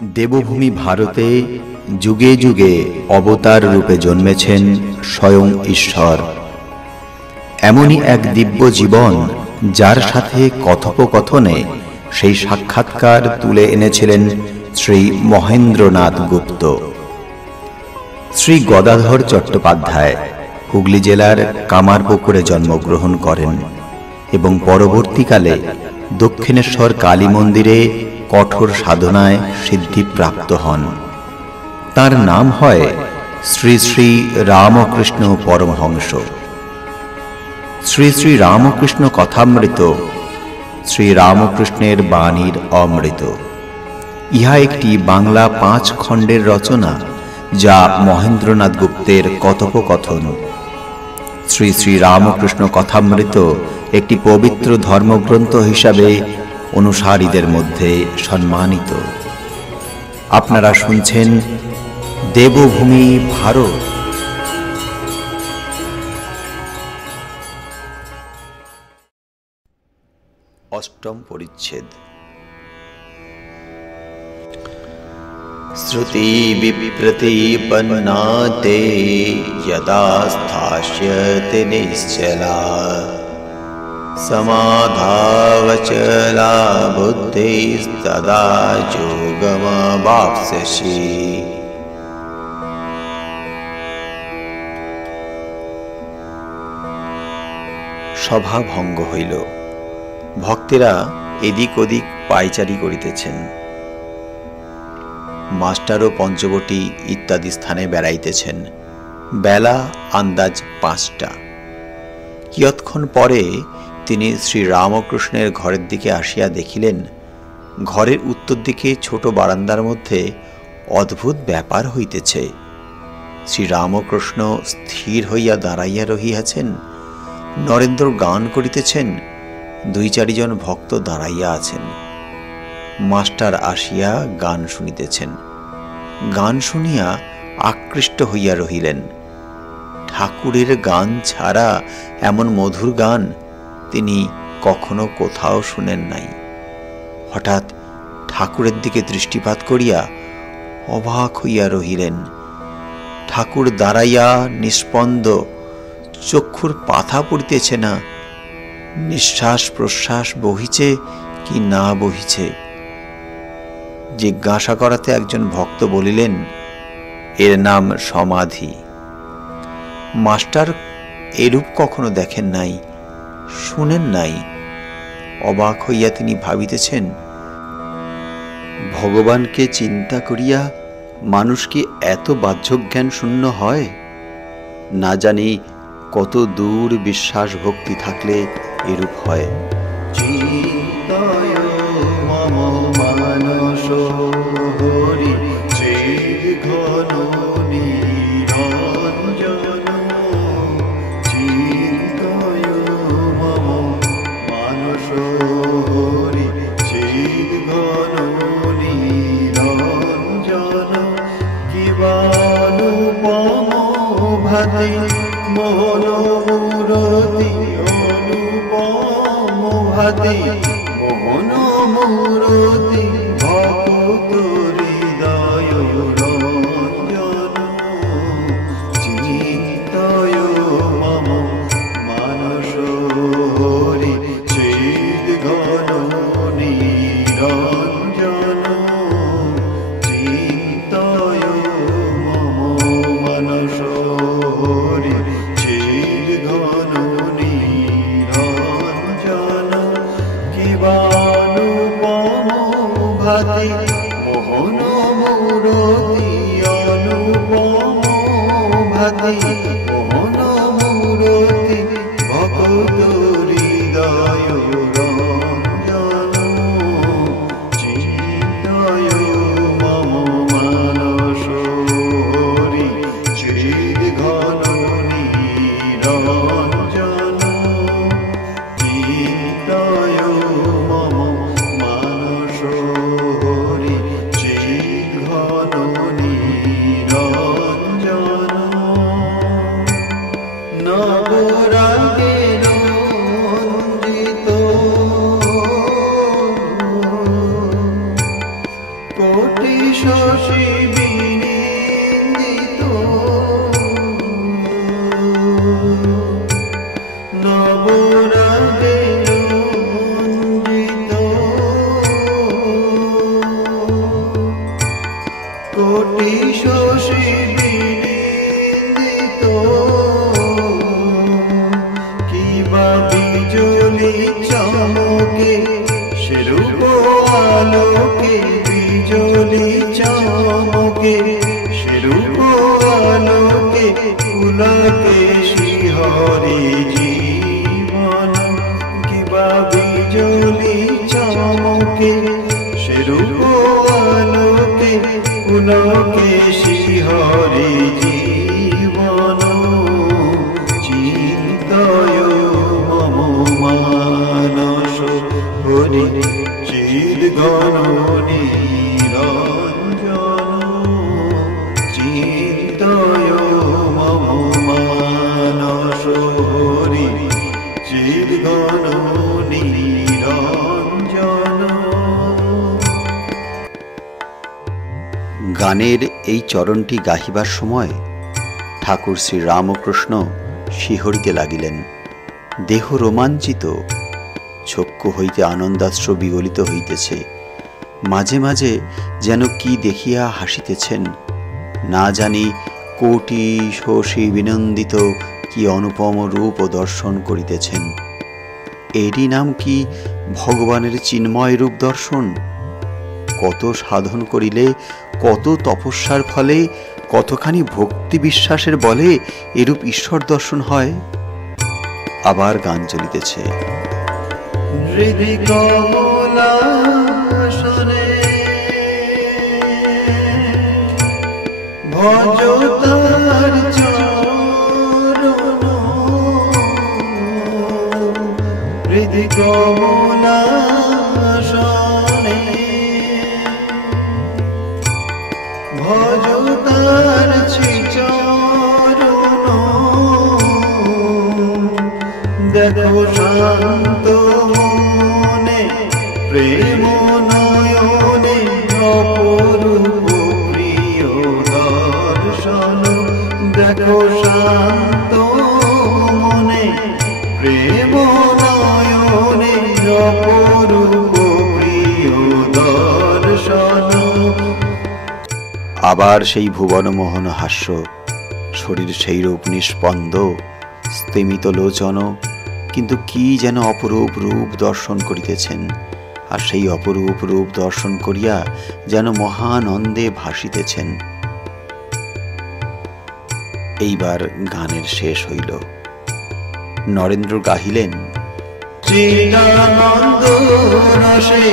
দেবভূমি ভারতে যুগে যুগে অবতার রূপে জন্মেছেন স্বয়ং ঈশ্বর। এমনই এক দিব্য জীবন যার সাথে কথোপকথনে সেই সাক্ষাৎকার তুলে এনেছিলেন শ্রী মহেন্দ্রনাথ গুপ্ত। শ্রী গদাধর চট্টোপাধ্যায় হুগলি জেলার কামারপুকুরে জন্মগ্রহণ করেন এবং পরবর্তীকালে দক্ষিণেশ্বর কালী মন্দিরে কঠোর সাধনায় সিদ্ধিপ্রাপ্ত হন। তার নাম হয় শ্রী শ্রী রামকৃষ্ণ পরমহংস। শ্রী শ্রী রামকৃষ্ণ কথামৃত শ্রী রামকৃষ্ণের বাণীর অমৃত। ইহা একটি বাংলা 5 খণ্ডের রচনা, যা মহেন্দ্রনাথ গুপ্তের কথোপকথন। শ্রী শ্রী রামকৃষ্ণ কথামৃত একটি পবিত্র ধর্মগ্রন্থ হিসাবে অনুসারীদের মধ্যে সম্মানিত। আপনারা শুনছেন দেবভূমি ভারত। অষ্টম পরিচ্ছেদ। শ্রুতি বিপ্রতিপন্নাতে যদা স্থাস্যতে নিশ্চলা সমাধাবচলা বুদ্ধিস্তদা যোগমবাপ্স্যসি। সভা ভঙ্গ হইল। ভক্তেরা এদিক ওদিক পায়চারি করিতেছেন। মাস্টার ও পঞ্চবটী ইত্যাদি স্থানে বেড়াইতেছেন। বেলা আন্দাজ 5টা। কিয়ৎক্ষণ পরে তিনি শ্রী রামকৃষ্ণের ঘরের দিকে আসিয়া দেখিলেন, ঘরের উত্তর দিকে ছোট বারান্দার মধ্যে অদ্ভুত ব্যাপার হইতেছে। শ্রী রামকৃষ্ণ স্থির হইয়া দাঁড়াইয়া রহিয়াছেন। নরেন্দ্র গান করিতেছেন। 2-4 জন ভক্ত দাঁড়াইয়া আছেন। মাস্টার আসিয়া গান শুনিতেছেন। গান শুনিয়া আকৃষ্ট হইয়া রহিলেন। ঠাকুরের গান ছাড়া এমন মধুর গান তিনি কখনো কোথাও শুনেন নাই। হঠাৎ ঠাকুরের দিকে দৃষ্টিপাত করিয়া অবাক হইয়া রহিলেন। ঠাকুর দাঁড়াইয়া নিস্পন্দ, চক্ষুর পাথা পড়িতেছে না। নিঃশ্বাস প্রশ্বাস বহিছে কি না বহিছে। জিজ্ঞাসা করাতে একজন ভক্ত বলিলেন, এর নাম সমাধি। মাস্টার এরূপ কখনো দেখেন নাই, শুনেন নাই। অবাক হইয়া তিনি ভাবিতেছেন, ভগবানকে চিন্তা করিয়া মানুষ কি এত বাহ্যজ্ঞান শূন্য হয়? না জানি কত দূর বিশ্বাস ভক্তি থাকলে এরূপ হয়। শশী বিনিন্দিত নবরাগে রঞ্জিত কোটি শশী বিনিন্দিত কিবা বিজলি চমকে সেরূপ আলোকে বিজলি চমকে সেরূপ আলোকে পুলকে শিহরি জীবন কিবা বিজলি চমকে সেরূপ আলোকে পুলকে শিহরি জীবন চিন্তয় মম মানস হরি চিদ্ঘন নিরঞ্জন চিন্তয় মম মানস হরি চিদ্ঘন নিরঞ্জন। গানের এই চরণটি গাহিবার সময় ঠাকুর শ্রী রামকৃষ্ণ শিহরিতে লাগিলেন। দেহ রোমাঞ্চিত, চক্ষু হইতে আনন্দাশ্রু বিগলিত হইতেছে। মাঝে মাঝে যেন কি দেখিয়া হাসিতেছেন, না জানি কোটি শশী বিনন্দিত কি অনুপম রূপ দর্শন করিতেছেন। এরই নাম কি ভগবানের চিন্ময় রূপ দর্শন? কত সাধন করিলে, কত তপস্যার ফলে, কতখানি ভক্তি বিশ্বাসের বলে এরূপ ঈশ্বর দর্শন হয়। আবার গান চলিতেছে। হৃদি কমলাসনে ভজ তার চরণ, হৃদি কমলাসনে ভজ তার চরণ। দেখো শান্ত মনে প্রেম নয়নে অপরূপ প্রিয় দর্শন। দেখো শান্ত মনে প্রেম নয়নে অপরূপ প্রিয় দর্শন। আবার সেই ভুবনমোহন হাস্য, শরীর সেই রূপ নিষ্পন্দ, স্তিমিত লোচন, কিন্তু কি যেন অপরূপ রূপ দর্শন করিতেছেন। আর সেই অপরূপ রূপ দর্শন করিয়া যেন মহানন্দে ভাসিতেছেন। এইবার গানের শেষ হইল। নরেন্দ্র গাহিলেন। চিদানন্দ রসে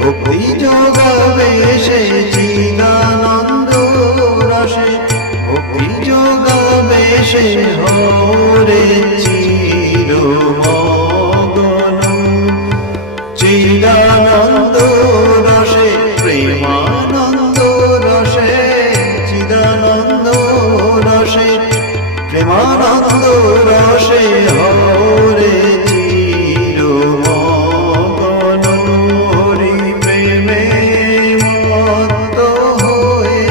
ভক্তি যোগাবে সে, চিদানন্দ রসে ভক্তি যোগাবে সে, হরে চিরমগন। চিদানন্দ রসে প্রেমানন্দ রসে, চিদানন্দ রসে প্রেমানন্দ রসে, হরে চিরমগন। হরি প্রেমে মত্ত হয়ে,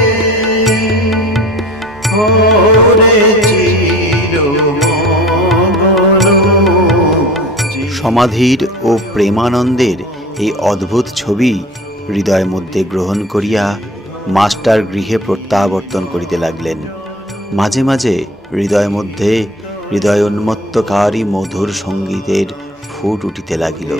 হরে চিরমগন। সমাধির ও প্রেমানন্দের এই অদ্ভুত ছবি হৃদয়ের মধ্যে গ্রহণ করিয়া মাস্টার গৃহে প্রত্যাবর্তন করিতে লাগলেন। মাঝে মাঝে হৃদয়ের মধ্যে হৃদয় উন্মত্তকারী মধুর সঙ্গীতের ফুট উঠিতে লাগিল।